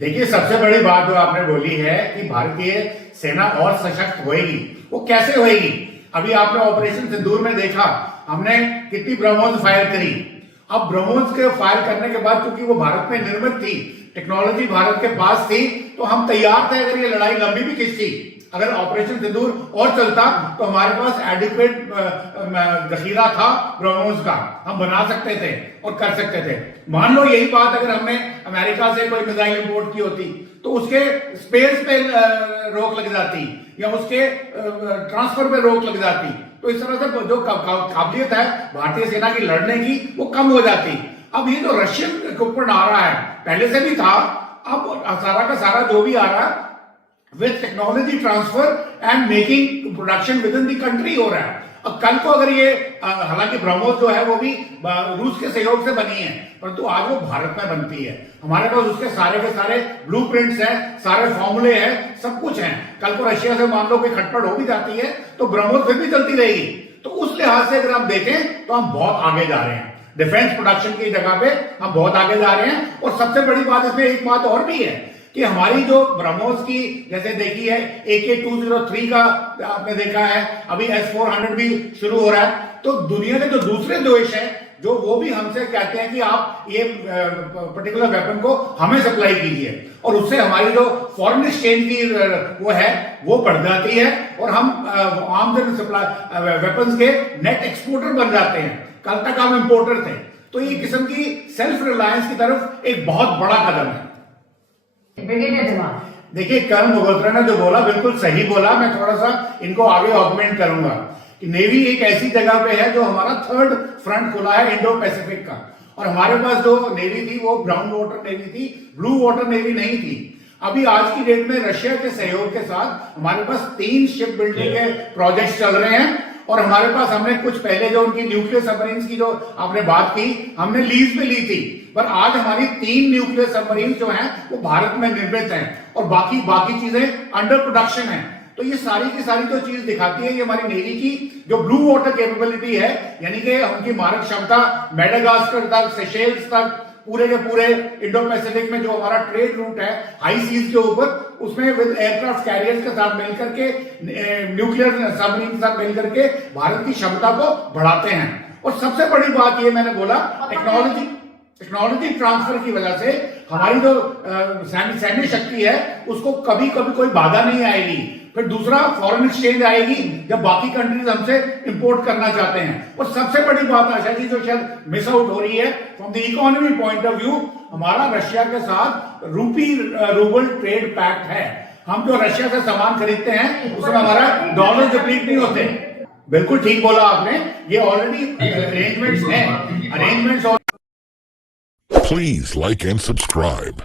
देखिए, सबसे बड़ी बात जो आपने बोली है कि भारतीय सेना और सशक्त होएगी, वो कैसे होएगी? अभी आपने ऑपरेशन सिंदूर में देखा, हमने कितनी ब्रह्मोस फायर करी। अब ब्रह्मोस के फायर करने के बाद, क्योंकि वो भारत में निर्मित थी, टेक्नोलॉजी भारत के पास थी, तो हम तैयार थे। अगर ये लड़ाई लंबी भी खिंचती, अगर ऑपरेशन सिंदूर और चलता, तो हमारे पास एडिक्वेट जखीरा था ब्रह्मोस का, हम बना सकते थे और कर सकते थे। मान लो यही बात अगर हमने अमेरिका से कोई मिसाइल इंपोर्ट की होती, तो उसके स्पेस पे रोक लग जाती या उसके ट्रांसफर पे रोक लग जाती। तो इस तरह से जो काबिलियत है भारतीय सेना की लड़ने की, वो कम हो जाती। अब ये जो रशियन के ऊपर आ रहा है, पहले से भी था, अब सारा का सारा जो भी आ रहा है with technology transfer and making production with in the country हो रहा है। अब कल को अगर ये, हालांकि ब्रह्मोस जो है वो भी रूस के सहयोग से बनी है, परंतु आज वो भारत में बनती है। हमारे पास उसके सारे के सारे ब्लूप्रिंट्स हैं, सारे फॉर्मूले हैं, सब कुछ हैं। कल को रशिया से मान लो कोई खटपट हो भी जाती है, तो ब्रह्मोस फिर भी चलती रहेगी। तो उस लिहाज से अगर हम देखें, तो हम बहुत आगे जा रहे हैं। डिफेंस प्रोडक्शन की जगह पे हम बहुत आगे जा रहे हैं। और सबसे बड़ी बात इसमें एक बात और भी है कि हमारी जो ब्रह्मोस की, जैसे देखी है AK-203 का आपने देखा है, अभी S-400 भी शुरू हो रहा है। तो दुनिया के जो दूसरे देश हैं, जो वो भी हमसे कहते हैं कि आप ये पर्टिकुलर वेपन को हमें सप्लाई कीजिए, और उससे हमारी जो फॉरेन एक्सचेंज की वो है वो बढ़ जाती है, और हम आर्म्स सप्लाई वेपन्स के नेट एक्सपोर्टर बन जाते हैं। कल तक हम इंपोर्टर थे। तो ये किस्म की सेल्फ रिलायंस की तरफ एक बहुत बड़ा कदम है। देखिए, कर्नल मल्होत्रा ने जो बोला बिल्कुल सही बोला। मैं थोड़ा सा इनको आगे ऑगमेंट करूंगा कि नेवी एक ऐसी जगह पे है जो हमारा थर्ड फ्रंट खुला है इंडो पैसिफिक का। और हमारे पास जो नेवी थी वो ब्राउन वाटर नेवी थी, ब्लू वाटर नेवी नहीं थी। अभी आज की डेट में रशिया के सहयोग के साथ हमारे पास 3 शिप बिल्डिंग के प्रोजेक्ट चल रहे हैं। और हमारे पास, हमने कुछ पहले जो उनकी न्यूक्लियर सबमरीन की जो आपने बात की, हमने लीज पे ली थी, पर आज हमारी 3 न्यूक्लियर सबमरीन जो हैं वो भारत में निर्मित हैं, और बाकी चीजें अंडर प्रोडक्शन है। तो ये सारी की सारी जो चीज दिखाती है, ये हमारी नेवी की जो ब्लू वाटर कैपेबिलिटी है, यानी कि उनकी मारक क्षमता मेडागास्कर तक, सेशेल्स तक, पूरे के पूरे इंडो पैसिफिक में जो हमारा ट्रेड रूट है हाई सीज के ऊपर, उसमें विद एयरक्राफ्ट कैरियर्स के साथ मिलकर के, न्यूक्लियर सबमरीन के साथ मिलकर के भारत की क्षमता को बढ़ाते हैं। और सबसे बड़ी बात ये मैंने बोला, टेक्नोलॉजी ट्रांसफर की वजह से हमारी जो सैन्य शक्ति है उसको कभी कोई बाधा नहीं आएगी। फिर दूसरा, फॉरेन एक्सचेंज आएगी जब बाकी कंट्रीज हमसे इंपोर्ट करना चाहते हैं। और सबसे बड़ी बात आशा जी जो शायद मिस आउट हो रही है from the economy point of view, हमारा रशिया के साथ रूबल ट्रेड पैक्ट है। हम जो रशिया से सामान खरीदते हैं उसमें हमारा डॉलर डिप्लीट नहीं होते। बिल्कुल ठीक बोला आपने, ये ऑलरेडी अरेंजमेंट्स हैं। Please like and subscribe.